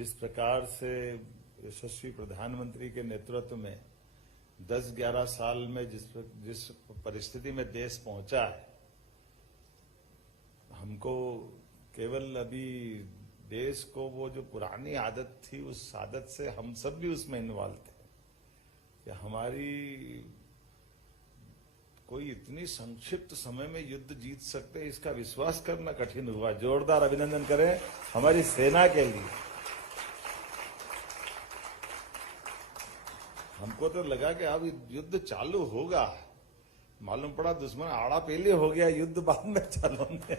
जिस प्रकार से यशस्वी प्रधानमंत्री के नेतृत्व में 10-11 साल में जिस परिस्थिति में देश पहुंचा है, हमको केवल अभी देश को वो जो पुरानी आदत थी, उस आदत से हम सब भी उसमें इन्वॉल्व थे कि हमारी कोई इतनी संक्षिप्त समय में युद्ध जीत सकते, इसका विश्वास करना कठिन हुआ। जोरदार अभिनंदन करें हमारी सेना के लिए। हमको तो लगा कि अब युद्ध चालू होगा, मालूम पड़ा दुश्मन आड़ा पहले हो गया, युद्ध बाद में चालू होने।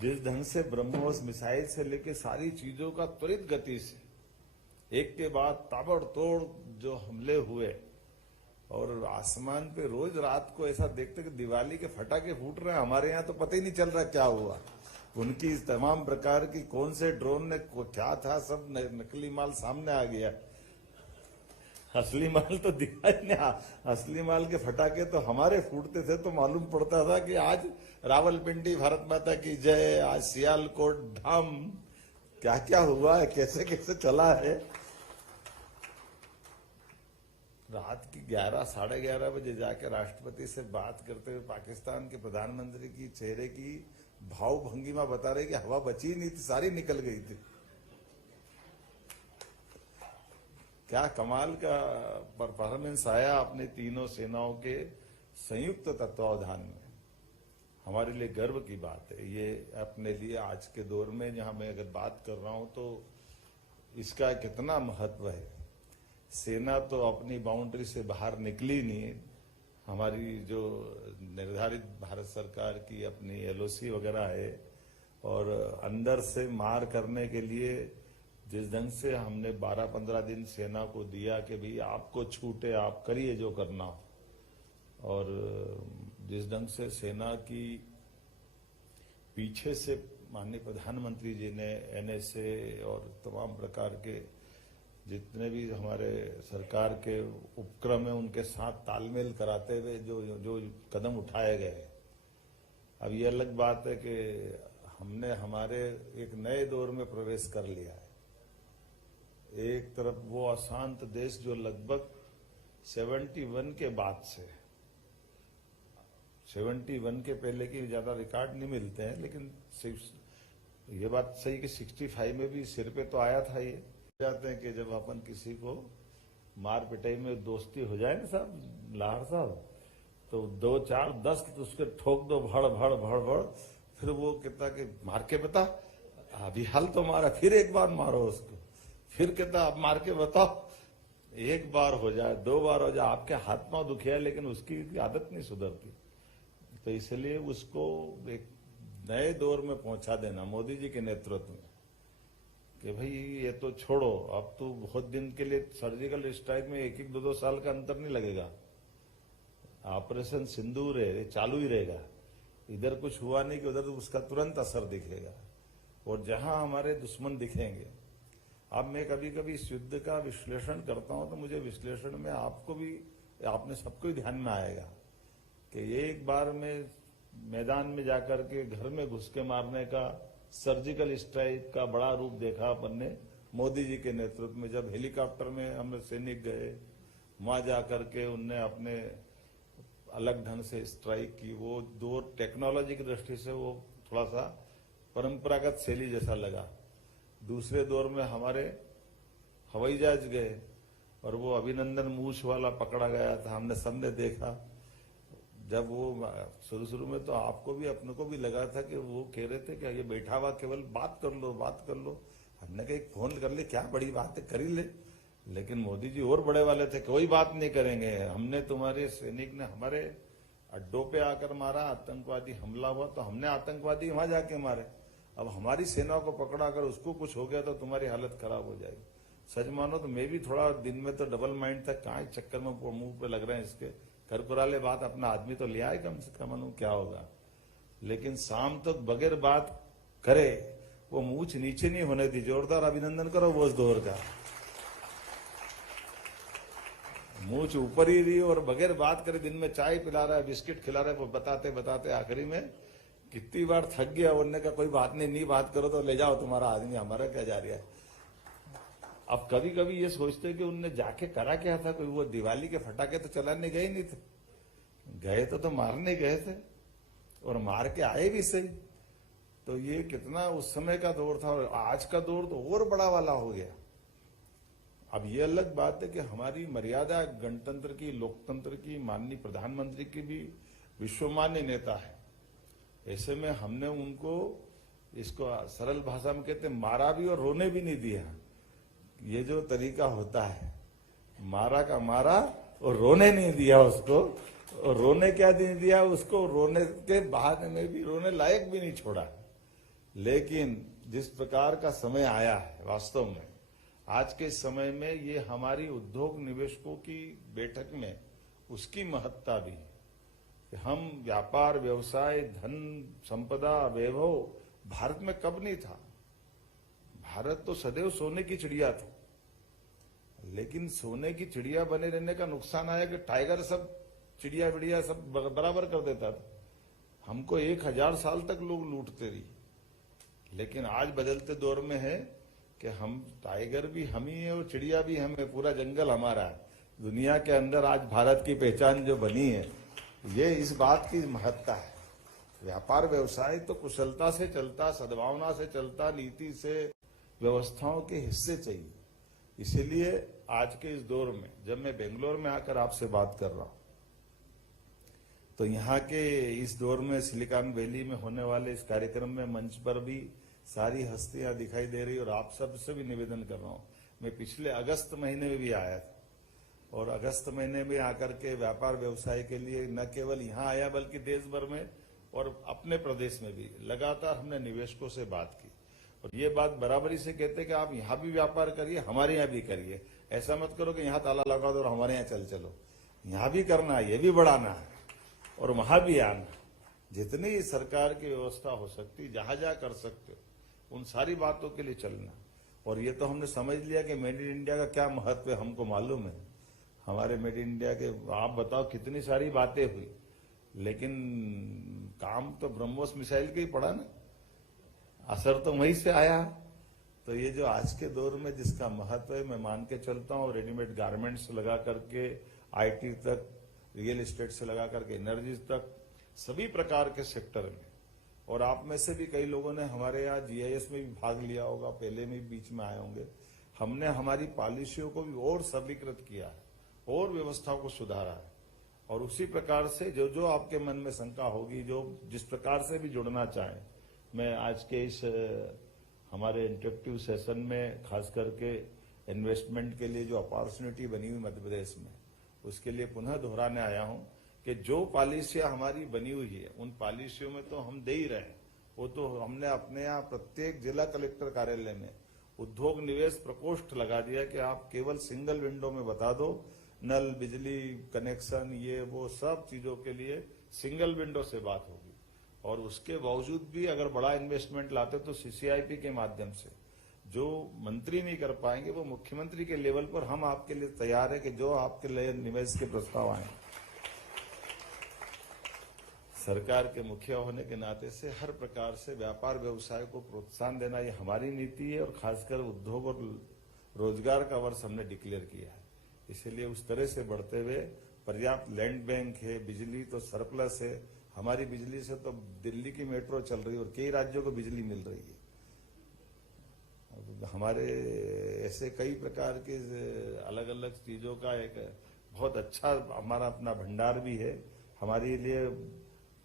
जिस ढंग से ब्रह्मोस मिसाइल से लेके सारी चीजों का त्वरित गति से एक के बाद ताबड़तोड़ जो हमले हुए, और आसमान पे रोज रात को ऐसा देखते कि दिवाली के फटाके फूट रहे हैं। हमारे यहाँ तो पता ही नहीं चल रहा क्या हुआ। उनकी तमाम प्रकार की कौन से ड्रोन ने क्या था, सब नकली माल सामने आ गया। असली माल तो दिखाई नहीं। असली माल के फटाके तो हमारे फूटते थे तो मालूम पड़ता था कि आज रावलपिंडी भारत माता की जय, आज सियालकोट धाम, क्या क्या हुआ है, कैसे कैसे चला है। रात की 11-11:30 बजे जाके राष्ट्रपति से बात करते हुए पाकिस्तान के प्रधानमंत्री की चेहरे की भाव भंगिमा बता रहे कि हवा बची नहीं थी, सारी निकल गई थी। क्या कमाल का परफॉर्मेंस आया अपने तीनों सेनाओं के संयुक्त तत्वावधान में। हमारे लिए गर्व की बात है ये। अपने लिए आज के दौर में जहां मैं अगर बात कर रहा हूं तो इसका कितना महत्व है। सेना तो अपनी बाउंड्री से बाहर निकली नहीं। हमारी जो निर्धारित भारत सरकार की अपनी एलओसी वगैरह है, और अंदर से मार करने के लिए जिस ढंग से हमने 12-15 दिन सेना को दिया कि भाई आपको छूटे, आप करिए जो करना हो, और जिस ढंग से सेना की पीछे से माननीय प्रधानमंत्री जी ने एनएसए और तमाम प्रकार के जितने भी हमारे सरकार के उपक्रम है उनके साथ तालमेल कराते हुए जो कदम उठाए गए। अब ये अलग बात है कि हमने हमारे एक नए दौर में प्रवेश कर लिया है। एक तरफ वो अशांत देश जो लगभग 71 के बाद से, 71 के पहले की ज्यादा रिकॉर्ड नहीं मिलते हैं, लेकिन ये बात सही कि 65 में भी सिर पे तो आया था। ये जाते हैं कि जब अपन किसी को मार पिटाई में दोस्ती हो जाए ना साहब, लाहर साहब, तो 2, 4, 10 तो उसके ठोक दो भड़ भड़ भड़ भड़, फिर वो कहता कि मार के बता, अभी हाल तो मारा, फिर एक बार मारो उसको, फिर कहता अब मार के बताओ। एक बार हो जाए, 2 बार हो जाए, आपके हाथ पांव दुखिया, लेकिन उसकी आदत नहीं सुधरती। तो इसलिए उसको एक नए दौर में पहुंचा देना मोदी जी के नेतृत्व में कि भाई ये तो छोड़ो, अब तो बहुत दिन के लिए सर्जिकल स्ट्राइक में 1-2 साल का अंतर नहीं लगेगा। ऑपरेशन सिंदूर है, ये चालू ही रहेगा। इधर कुछ हुआ नहीं कि उधर उसका तुरंत असर दिखेगा, और जहां हमारे दुश्मन दिखेंगे। अब मैं कभी कभी इस युद्ध का विश्लेषण करता हूं तो मुझे विश्लेषण में आपको भी, आपने सबको ही ध्यान में आएगा कि एक बार में मैदान में जाकर के घर में घुस के मारने का सर्जिकल स्ट्राइक का बड़ा रूप देखा अपन ने मोदी जी के नेतृत्व में। जब हेलीकॉप्टर में हम सैनिक गए, वहां जाकर के उनने अपने अलग ढंग से स्ट्राइक की। वो दौर टेक्नोलॉजी की दृष्टि से वो थोड़ा सा परंपरागत शैली जैसा लगा। दूसरे दौर में हमारे हवाई जहाज गए और वो अभिनंदन मूछ वाला पकड़ा गया था, हमने सबने देखा। जब वो शुरू में तो आपको भी अपने को भी लगा था कि वो कह रहे थे कि ये बैठा हुआ केवल बात कर लो, बात कर लो। हमने कहा एक फोन कर ले, क्या बड़ी बात है, कर ही ले। लेकिन मोदी जी और बड़े वाले थे, कोई बात नहीं करेंगे, हमने तुम्हारे सैनिक ने हमारे अड्डों पे आकर मारा, आतंकवादी हमला हुआ तो हमने आतंकवादी वहां जाके मारे। अब हमारी सेना को पकड़ा, अगर उसको कुछ हो गया तो तुम्हारी हालत खराब हो जाएगी। सच मानो तो मैं भी थोड़ा दिन में तो डबल माइंड था, कहाँ चक्कर में मुंह पे लग रहे हैं इसके, करकुराले बात, अपना आदमी तो लिया है कम से कम, क्या होगा। लेकिन शाम तक बगैर बात करे वो मूछ नीचे नहीं होने दी। जोरदार अभिनंदन करो वो उस दौर का। मूछ ऊपर ही रही और बगैर बात करे दिन में चाय पिला रहा है, बिस्किट खिला रहा है, वो बताते बताते आखिरी में कितनी बार थक गया। उन्होंने कहा कोई बात नहीं, नहीं बात करो तो ले जाओ तुम्हारा आदमी, हमारा क्या जा रहा है। अब कभी कभी ये सोचते कि उनने जाके करा क्या था, कोई वो दिवाली के फटाके तो चलाने गए नहीं थे, गए तो मारने गए थे और मार के आए भी सही। तो ये कितना उस समय का दौर था, और आज का दौर तो और बड़ा वाला हो गया। अब ये अलग बात है कि हमारी मर्यादा गणतंत्र की, लोकतंत्र की, माननीय प्रधानमंत्री की भी विश्वमान्य नेता है। ऐसे में हमने उनको, इसको सरल भाषा में कहते हैं, मारा भी और रोने भी नहीं दिया। ये जो तरीका होता है, मारा का मारा और रोने नहीं दिया उसको, और रोने क्या नहीं दिया उसको, रोने के बहाने में भी रोने लायक भी नहीं छोड़ा। लेकिन जिस प्रकार का समय आया है, वास्तव में आज के समय में ये हमारी उद्योग निवेशकों की बैठक में उसकी महत्ता भी है कि हम व्यापार, व्यवसाय, धन, संपदा, वैभव भारत में कब नहीं था। भारत तो सदैव सोने की चिड़िया था, लेकिन सोने की चिड़िया बने रहने का नुकसान आया कि टाइगर सब चिड़िया बिड़िया सब बराबर कर देता था। हमको 1000 साल तक लोग लूटते रही। लेकिन आज बदलते दौर में है कि हम टाइगर भी हम ही है और चिड़िया भी हम है, पूरा जंगल हमारा है। दुनिया के अंदर आज भारत की पहचान जो बनी है, ये इस बात की महत्ता है। व्यापार व्यवसाय तो कुशलता से चलता, सद्भावना से चलता, नीति से, व्यवस्थाओं के हिस्से चाहिए। इसीलिए आज के इस दौर में जब मैं बेंगलोर में आकर आपसे बात कर रहा हूं, तो यहाँ के इस दौर में सिलिकॉन वैली में होने वाले इस कार्यक्रम में मंच पर भी सारी हस्तियां दिखाई दे रही, और आप सबसे भी निवेदन कर रहा हूं। मैं पिछले अगस्त महीने में भी आया था, और अगस्त महीने में आकर के व्यापार व्यवसाय के लिए न केवल यहाँ आया बल्कि देश भर में और अपने प्रदेश में भी लगातार हमने निवेशकों से बात की। और ये बात बराबरी से कहते कि आप यहाँ भी व्यापार करिए, हमारे यहाँ भी करिए। ऐसा मत करो कि यहाँ ताला लगा दो और हमारे यहाँ चल चलो। यहाँ भी करना है, ये भी बढ़ाना है और वहां भी आना। जितनी सरकार की व्यवस्था हो सकती, जहां जहां कर सकते हो, उन सारी बातों के लिए चलना। और ये तो हमने समझ लिया कि मेड इन इंडिया का क्या महत्व है, हमको मालूम है। हमारे मेड इन इंडिया के आप बताओ कितनी सारी बातें हुई, लेकिन काम तो ब्रह्मोस मिसाइल के ही पड़ा ना, असर तो वहीं से आया। तो ये जो आज के दौर में जिसका महत्व है, मैं मान के चलता हूँ। रेडीमेड गारमेंट्स लगा करके IT तक, रियल एस्टेट से लगा करके एनर्जी तक, सभी प्रकार के सेक्टर में। और आप में से भी कई लोगों ने हमारे यहाँ GIS में भी भाग लिया होगा, पहले में बीच में आए होंगे। हमने हमारी पॉलिसियों को भी और सरलीकृत किया है और व्यवस्थाओं को सुधारा है। और उसी प्रकार से जो जो आपके मन में शंका होगी, जो जिस प्रकार से भी जुड़ना चाहें, मैं आज के इस हमारे इंटरेक्टिव सेशन में खास करके इन्वेस्टमेंट के लिए जो अपॉर्चुनिटी बनी हुई मध्य प्रदेश में, उसके लिए पुनः दोहराने आया हूं कि जो पॉलिसियां हमारी बनी हुई है, उन पॉलिसियों में तो हम दे ही रहे हैं। वो तो हमने अपने यहाँ प्रत्येक जिला कलेक्टर कार्यालय में उद्योग निवेश प्रकोष्ठ लगा दिया कि आप केवल सिंगल विंडो में बता दो, नल, बिजली कनेक्शन, ये वो सब चीजों के लिए सिंगल विंडो से बात होगी। और उसके बावजूद भी अगर बड़ा इन्वेस्टमेंट लाते तो CCIP के माध्यम से, जो मंत्री नहीं कर पाएंगे वो मुख्यमंत्री के लेवल पर हम आपके लिए तैयार है कि जो आपके लिए निवेश के प्रस्ताव आए, सरकार के मुखिया होने के नाते से हर प्रकार से व्यापार व्यवसाय को प्रोत्साहन देना, ये हमारी नीति है। और खासकर उद्योग और रोजगार का वर्ष हमने डिक्लेयर किया है। इसीलिए उस तरह से बढ़ते हुए पर्याप्त लैंड बैंक है, बिजली तो सरप्लस है। हमारी बिजली से तो दिल्ली की मेट्रो चल रही है और कई राज्यों को बिजली मिल रही है। हमारे ऐसे कई प्रकार के अलग अलग चीजों का एक बहुत अच्छा हमारा अपना भंडार भी है। हमारे लिए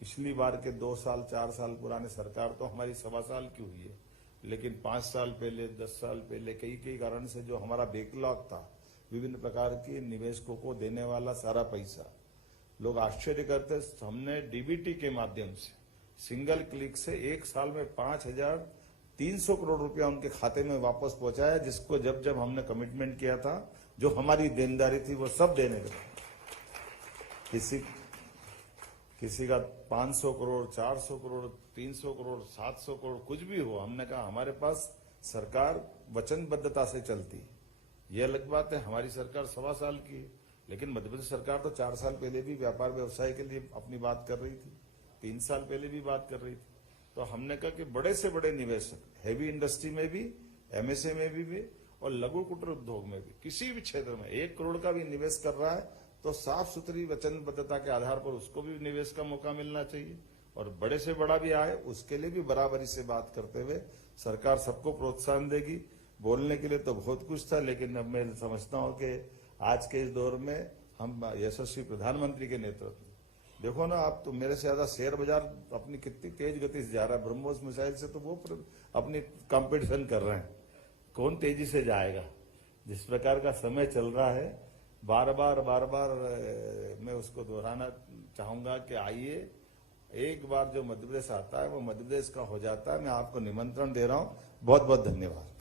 पिछली बार के 2 साल 4 साल पुराने सरकार तो हमारी 1.25 साल की हुई है, लेकिन 5 साल पहले, 10 साल पहले कई कारण से जो हमारा बैकलॉग था, विभिन्न प्रकार की निवेशकों को देने वाला सारा पैसा, लोग आश्चर्य करते, हमने DBT के माध्यम से सिंगल क्लिक से 1 साल में 5300 करोड़ रुपया उनके खाते में वापस पहुंचाया, जिसको जब जब हमने कमिटमेंट किया था, जो हमारी देनदारी थी, वो सब देने लगे। किसी का 500 करोड़, 400 करोड़, 300 करोड़, 700 करोड़, कुछ भी हो, हमने कहा हमारे पास सरकार वचनबद्धता से चलती। ये अलग बात है, हमारी सरकार 1.25 साल की है, लेकिन मध्य प्रदेश सरकार तो 4 साल पहले भी व्यापार व्यवसाय के लिए अपनी बात कर रही थी, 3 साल पहले भी बात कर रही थी। तो हमने कहा कि बड़े से बड़े निवेशक, हैवी इंडस्ट्री में भी, MSA में भी और लघु कुटीर उद्योग में भी किसी भी क्षेत्र में 1 करोड़ का भी निवेश कर रहा है तो साफ सुथरी वचनबद्धता के आधार पर उसको भी निवेश का मौका मिलना चाहिए, और बड़े से बड़ा भी आए उसके लिए भी बराबरी से बात करते हुए सरकार सबको प्रोत्साहन देगी। बोलने के लिए तो बहुत कुछ था, लेकिन अब मैं समझता हूं कि आज के इस दौर में हम यशस्वी प्रधानमंत्री के नेतृत्व, देखो ना आप तो मेरे से ज्यादा शेयर बाजार अपनी कितनी तेज गति से जा रहा है, ब्रह्मोस मिसाइल से तो वो अपनी कंपटीशन कर रहे हैं, कौन तेजी से जाएगा। जिस प्रकार का समय चल रहा है, बार बार मैं उसको दोहराना चाहूंगा कि आइए, एक बार जो मध्य प्रदेश आता है वो मध्य प्रदेश का हो जाता है। मैं आपको निमंत्रण दे रहा हूं। बहुत बहुत धन्यवाद।